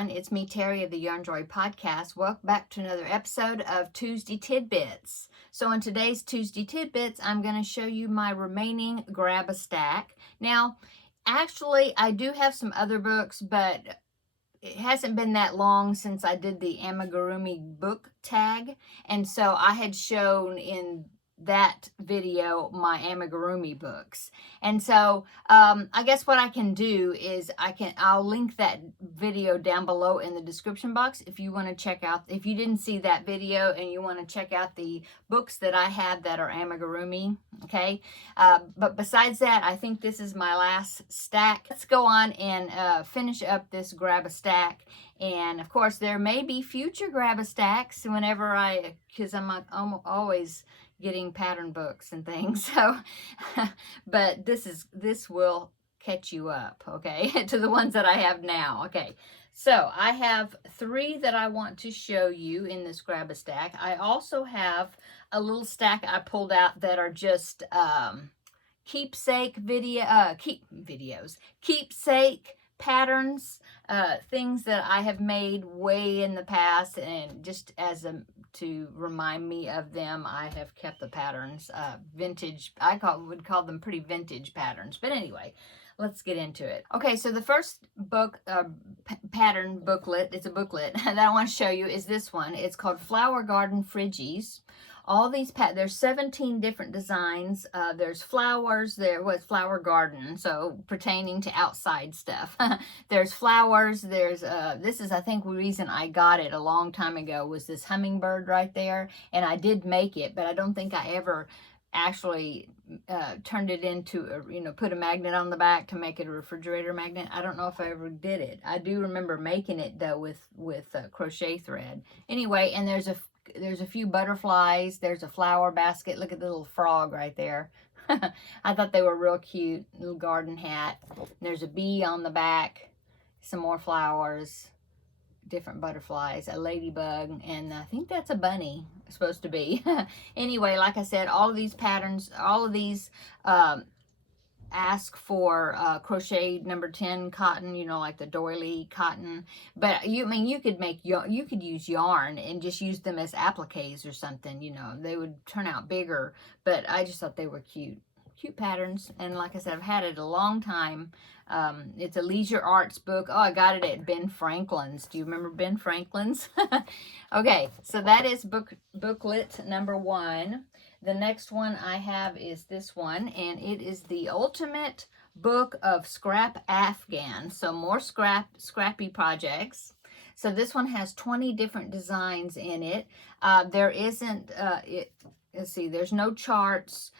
everyone. It's me, Terri of the Yarn Joy Podcast. Welcome back to another episode of Tuesday Tidbits. So in today's Tuesday Tidbits, I'm going to show you my remaining grab-a-stack. Now, actually, I do have some other books, but it hasn't been that long since I did the amigurumi book tag. And so I had shown in that video my amigurumi books, and so I guess what I can do is I'll link that video down below in the description box if you want to check out, if you didn't see that video and you want to check out the books that I have that are amigurumi. Okay, but besides that, I think this is my last stack. Let's go on and finish up this grab-a-stack. And of course there may be future grab-a-stacks whenever because I'm always getting pattern books and things, so but this will catch you up, okay, to the ones that I have now. Okay, so I have 3 that I want to show you in this grab-a-stack. I also have a little stack I pulled out that are just keepsake keepsake patterns, things that I have made way in the past, and just as to remind me of them, I have kept the patterns, vintage. Would call them pretty vintage patterns. But anyway, let's get into it. Okay, so the first book, pattern booklet, it's a booklet that I want to show you is this one. It's called Flower Garden Fridgies. All these there's 17 different designs. There's flowers. There was flower garden, so pertaining to outside stuff. There's flowers. There's this is, I think, the reason I got it a long time ago was this hummingbird right there, and I did make it, but I don't think I ever actually turned it into put a magnet on the back to make it a refrigerator magnet. I don't know if I ever did it. I do remember making it though with crochet thread. Anyway, and there's a few butterflies. There's a flower basket. Look at the little frog right there. I thought they were real cute. Little garden hat. There's a bee on the back. Some more flowers. Different butterflies. A ladybug. And I think that's a bunny. It's supposed to be. Anyway, like I said, all of these patterns, all of these ask for crochet number 10 cotton, like the doily cotton. But you could use yarn and just use them as appliques or something. They would turn out bigger, but I just thought they were cute patterns. And like I said, I've had it a long time. It's a leisure arts book. Oh, I got it at Ben Franklin's. Do you remember Ben Franklin's? Okay, so that is booklet number 1. The next one I have is this one, and it is the Ultimate Book of Scrap Afghan. So more scrappy projects. So this one has 20 different designs in it. There isn't, let's see, there's no charts.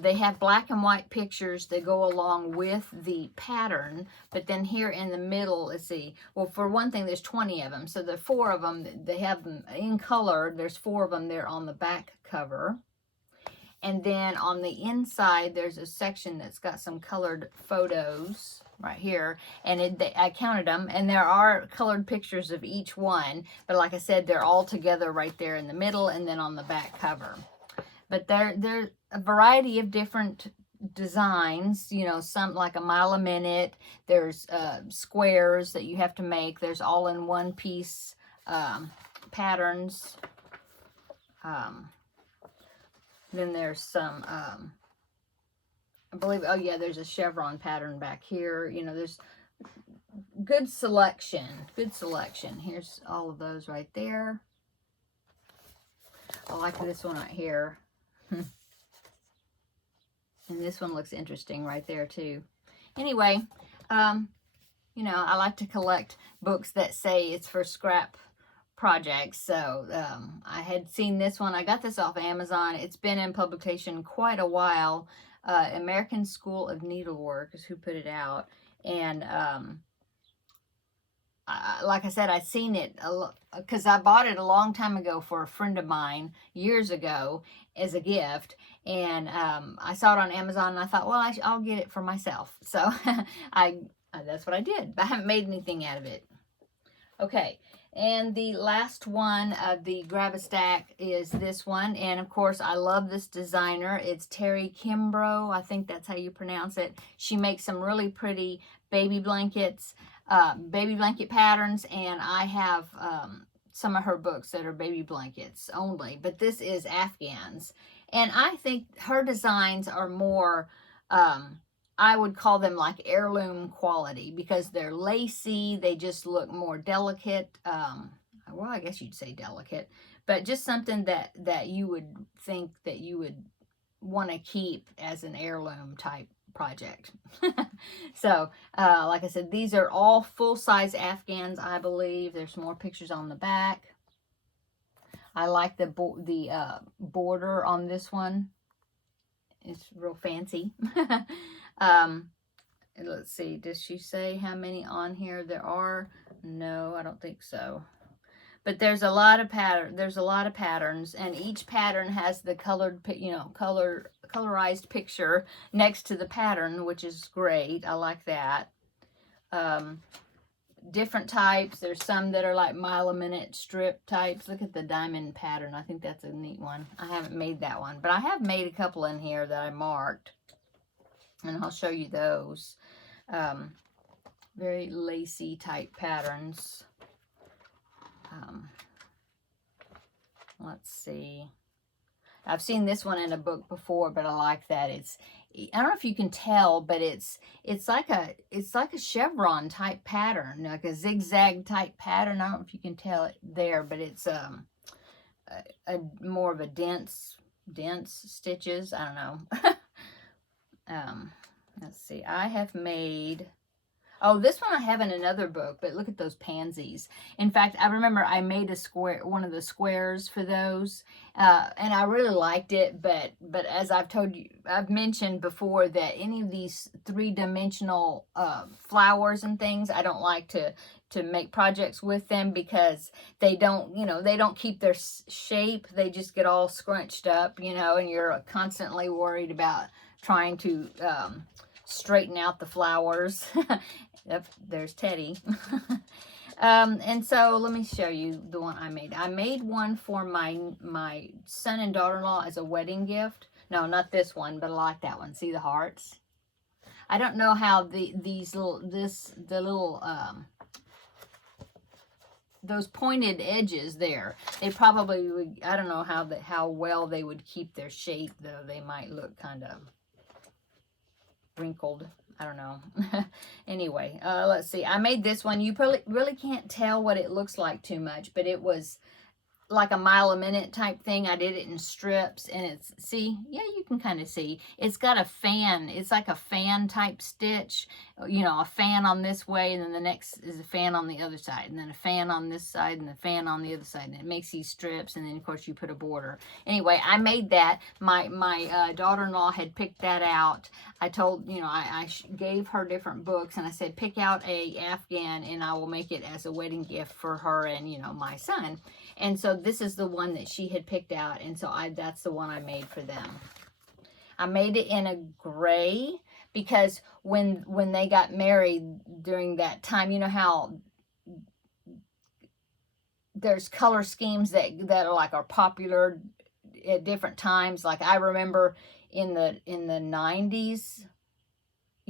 They have black and white pictures that go along with the pattern. But then here in the middle, let's see. Well, for one thing, there's 20 of them. So the 4 of them, they have them in color. There's 4 of them there on the back cover. And then on the inside, there's a section that's got some colored photos right here. And I counted them, and there are colored pictures of each one. But like I said, they're all together right there in the middle and then on the back cover. But there's a variety of different designs, some like a mile a minute. There's squares that you have to make. There's all in one piece patterns. Then there's some, I believe, oh yeah, there's a chevron pattern back here. There's good selection. Here's all of those right there. I like this one right here. And this one looks interesting right there too. Anyway, I like to collect books that say it's for scrap projects. So I had seen this one. I got this off Amazon. It's been in publication quite a while. American School of Needlework is who put it out. And like I said, I'd seen it because I bought it a long time ago for a friend of mine years ago as a gift. And I saw it on Amazon and I thought, well, I'll get it for myself. So that's what I did. But I haven't made anything out of it. Okay. And the last one of the grab-a-stack is this one. And of course, I love this designer. It's Terri Kimbrough. I think that's how you pronounce it. She makes some really pretty baby blankets. baby blanket patterns, and I have some of her books that are baby blankets only, but this is Afghans. And I think her designs are more, I would call them like heirloom quality, because they're lacy, they just look more delicate. Well, I guess you'd say delicate, but just something that you would think that you would want to keep as an heirloom type project. So, like I said, these are all full-size Afghans, I believe. There's more pictures on the back. I like the border on this one. It's real fancy. Let's see, does she say how many on here there are? No, I don't think so. But there's a lot of patterns, and each pattern has the colored, colorized picture next to the pattern, which is great. I like that. Different types. There's some that are like mile-a-minute strip types. Look at the diamond pattern. I think that's a neat one. I haven't made that one, but I have made a couple in here that I marked, and I'll show you those. Very lacy type patterns. Let's see. I've seen this one in a book before, but I like that. I don't know if you can tell, but it's like a chevron type pattern, like a zigzag type pattern. I don't know if you can tell it there, but it's a more of a dense stitches. I don't know. Let's see. I have made, oh, this one I have in another book, but look at those pansies. In fact, I remember I made one of the squares for those, and I really liked it, but as I've mentioned before, that any of these three-dimensional flowers and things, I don't like to make projects with them, because they don't, they don't keep their shape. They just get all scrunched up, and you're constantly worried about trying to straighten out the flowers. Yep, there's Teddy. And so let me show you the one I made. I made one for my son and daughter-in-law as a wedding gift. No, not this one, but I like that one. See the hearts? I don't know how those pointed edges there, they probably would, I don't know how well they would keep their shape, though. They might look kind of wrinkled. I don't know. Anyway, let's see. I made this one. You probably really can't tell what it looks like too much, but it was like a mile-a-minute type thing. I did it in strips, and it's, see, yeah, you can kind of see. It's got a fan. It's like a fan type stitch, a fan on this way, and then the next is a fan on the other side, and then a fan on this side, and a fan on the other side, and it makes these strips, and then, of course, you put a border. Anyway, I made that. My daughter-in-law had picked that out. I told, I gave her different books, and I said, pick out a Afghan, and I will make it as a wedding gift for her and, my son. And so this is the one that she had picked out, and so that's the one I made for them. I made it in a gray, because when they got married during that time, you know how there's color schemes that are popular at different times. Like I remember in the 90s,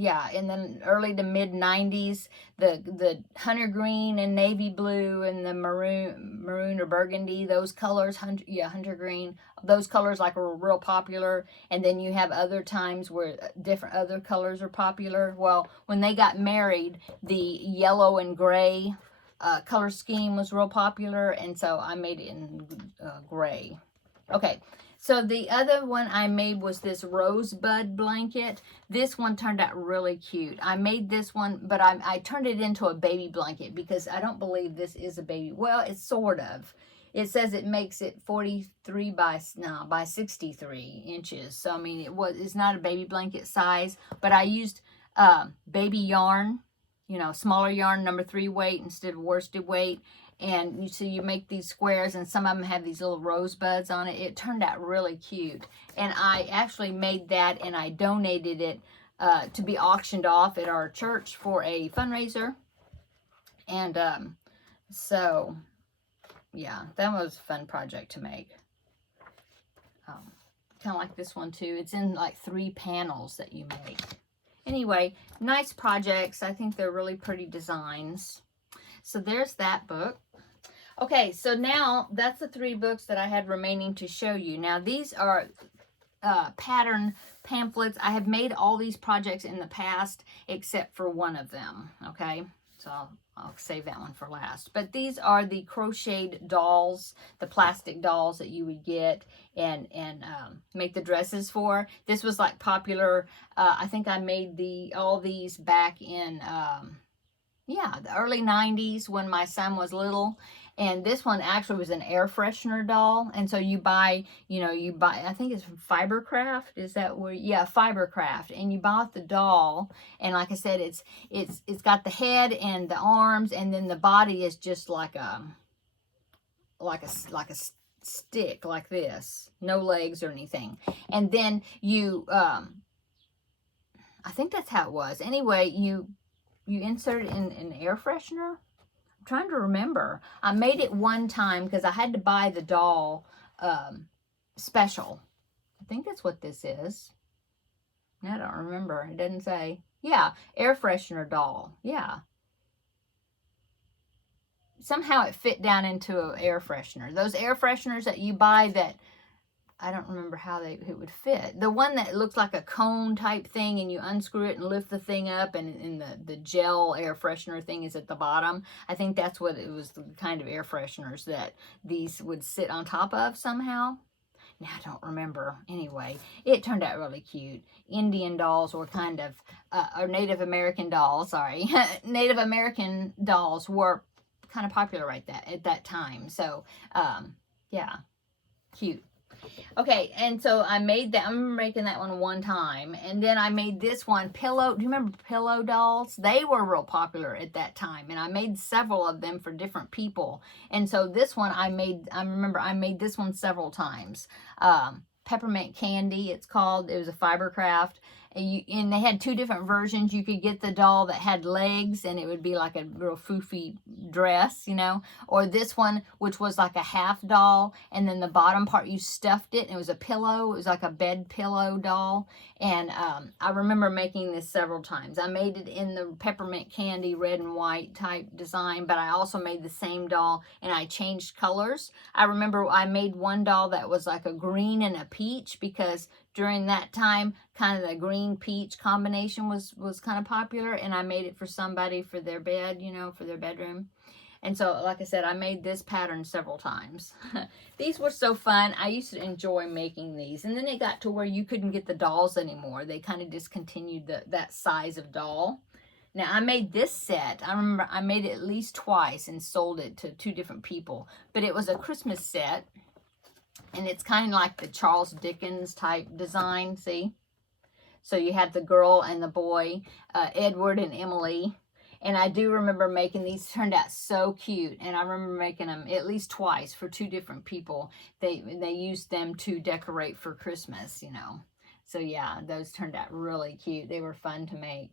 yeah, in the early to mid 90s, the hunter green and navy blue and the maroon or burgundy, those colors, hunter green, those colors were real popular. And then you have other times where different other colors are popular. Well, when they got married, the yellow and gray color scheme was real popular, and so I made it in gray. Okay. So the other one I made was this rosebud blanket. This one turned out really cute. I made this one, but I turned it into a baby blanket, because I don't believe this is a baby. Well, it's sort of. It says it makes it 43 by 63 inches. So, I mean, it's not a baby blanket size, but I used baby yarn, smaller yarn, number 3 weight instead of worsted weight. And you make these squares, and some of them have these little rosebuds on it. It turned out really cute. And I actually made that, and I donated it to be auctioned off at our church for a fundraiser. And so, yeah, that was a fun project to make. Kind of like this one, too. It's in 3 panels that you make. anyway, nice projects. I think they're really pretty designs. So there's that book. Okay, so now that's the 3 books that I had remaining to show you. Now these are pattern pamphlets. I have made all these projects in the past except for one of them. Okay, so I'll save that one for last. But these are the crocheted dolls, the plastic dolls that you would get and make the dresses for. This was like popular. I think I made all these back in yeah, the early 90s when my son was little. And this one actually was an air freshener doll. And so you buy, I think it's from Fibercraft. Is that where? Yeah, Fibercraft. And you bought the doll. And like I said, it's got the head and the arms, and then the body is just like a stick like this. No legs or anything. And then you, I think that's how it was. Anyway, you insert it in an air freshener. Trying to remember. I made it one time because I had to buy the doll special. I think that's what this is. I don't remember. It doesn't say. Yeah, air freshener doll. Yeah. Somehow it fit down into an air freshener. Those air fresheners that you buy that I don't remember how it would fit. The one that looks like a cone type thing, and you unscrew it and lift the thing up, and the gel air freshener thing is at the bottom. I think that's what it was, the kind of air fresheners that these would sit on top of somehow. Now, I don't remember. Anyway, it turned out really cute. Indian dolls were kind of, or Native American dolls, sorry. Native American dolls were kind of popular at that time. So, yeah, cute. Okay, and so I made that. I'm making that one time. And then I made this one, pillow. Do you remember pillow dolls? They were real popular at that time. And I made several of them for different people. And so this one I remember I made this one several times. Peppermint Candy, it's called. It was a Fibercraft. And they had 2 different versions. You could get the doll that had legs, and it would be like a real foofy dress, or this one, which was like a half doll, and then the bottom part you stuffed it, and it was a pillow. It was like a bed pillow doll. And I remember making this several times. I made it in the Peppermint Candy red and white type design, but I also made the same doll, and I changed colors. I remember I made one doll that was like a green and a peach, because during that time, kind of the green peach combination was kind of popular, and I made it for somebody for their bed, for their bedroom. And so, like I said, I made this pattern several times. These were so fun. I used to enjoy making these. And then it got to where you couldn't get the dolls anymore. They kind of discontinued that size of doll. Now, I made this set. I remember I made it at least twice and sold it to 2 different people. But it was a Christmas set. And it's kind of like the Charles Dickens type design, see? So you had the girl and the boy, Edward and Emily. And I do remember making these. Turned out so cute. And I remember making them at least twice for 2 different people. They used them to decorate for Christmas, So yeah, those turned out really cute. They were fun to make.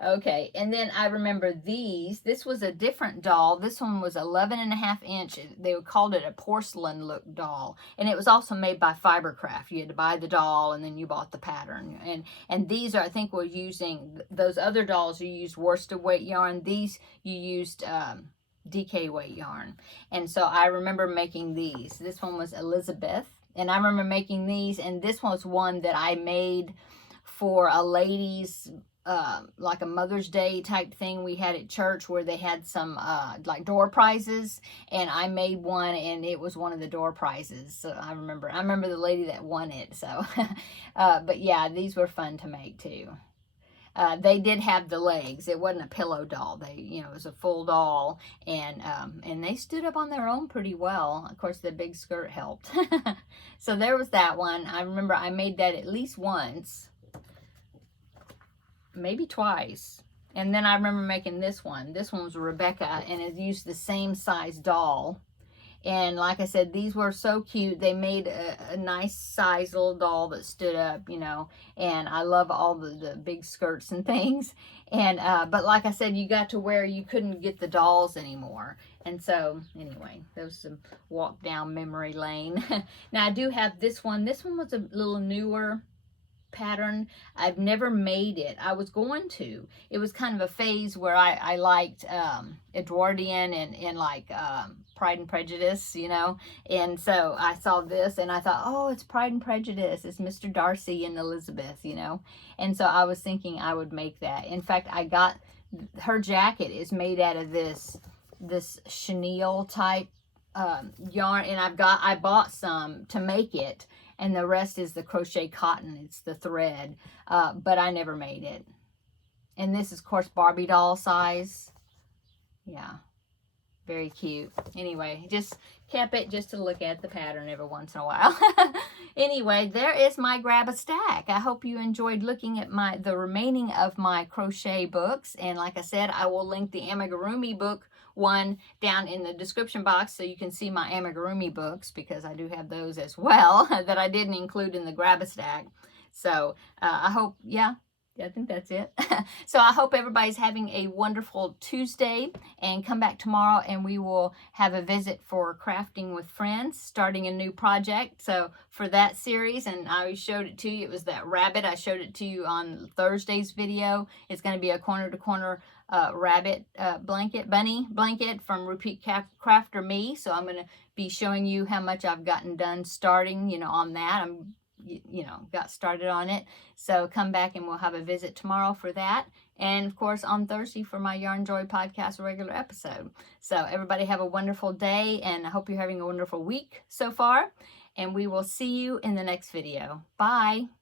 Okay, and then I remember these. This was a different doll. This one was 11.5 inch. They called it a porcelain look doll. And it was also made by Fibercraft. You had to buy the doll, and then you bought the pattern. And these are, I think, we're using, those other dolls, you used worsted weight yarn. These, you used DK weight yarn. And so I remember making these. This one was Elizabeth. And I remember making these. And this one was one that I made for a lady's like a Mother's Day type thing we had at church, where they had some like door prizes, and I made one, and it was one of the door prizes. So I remember the lady that won it. So but yeah, these were fun to make too. They did have the legs. It wasn't a pillow doll. It was a full doll, and they stood up on their own pretty well. Of course, the big skirt helped. So there was that one. I remember I made that at least once, maybe twice. And then I remember making this one. This one was Rebecca, and it used the same size doll. And like I said, these were so cute. They made a nice size little doll that stood up, and I love all the big skirts and things. And but like I said, you got to where you couldn't get the dolls anymore. And so anyway, that was some walk down memory lane. Now I do have this one. This one was a little newer. pattern. I've never made it. I was going to. It was kind of a phase where I liked Edwardian and like Pride and Prejudice, you know. And so I saw this and I thought, oh, it's Pride and Prejudice. It's Mr. Darcy and Elizabeth, you know. And so I was thinking I would make that. In fact, I got her jacket is made out of this chenille type yarn, and I bought some to make it, and the rest is the crochet cotton. It's the thread, but I never made it. And this is, of course, Barbie doll size. Yeah, very cute. Anyway, just kept it just to look at the pattern every once in a while. Anyway, there is my grab a stack. I hope you enjoyed looking at the remaining of my crochet books, and like I said, I will link the amigurumi book one down in the description box so you can see my amigurumi books, because I do have those as well that I didn't include in the grab a stack. So I hope, yeah, I think that's it. So I hope everybody's having a wonderful Tuesday, and come back tomorrow and we will have a visit for Crafting with Friends, starting a new project. So for that series, and I showed it to you, it was that rabbit. I showed it to you on Thursday's video. It's going to be a corner to corner rabbit bunny blanket from Repeat Crafter Me. So I'm going to be showing you how much I've gotten done starting, you know, on that. I'm got started on it. So come back and we'll have a visit tomorrow for that. And of course on Thursday for my Yarn Joy podcast regular episode. So everybody have a wonderful day, and I hope you're having a wonderful week so far. And we will see you in the next video. Bye.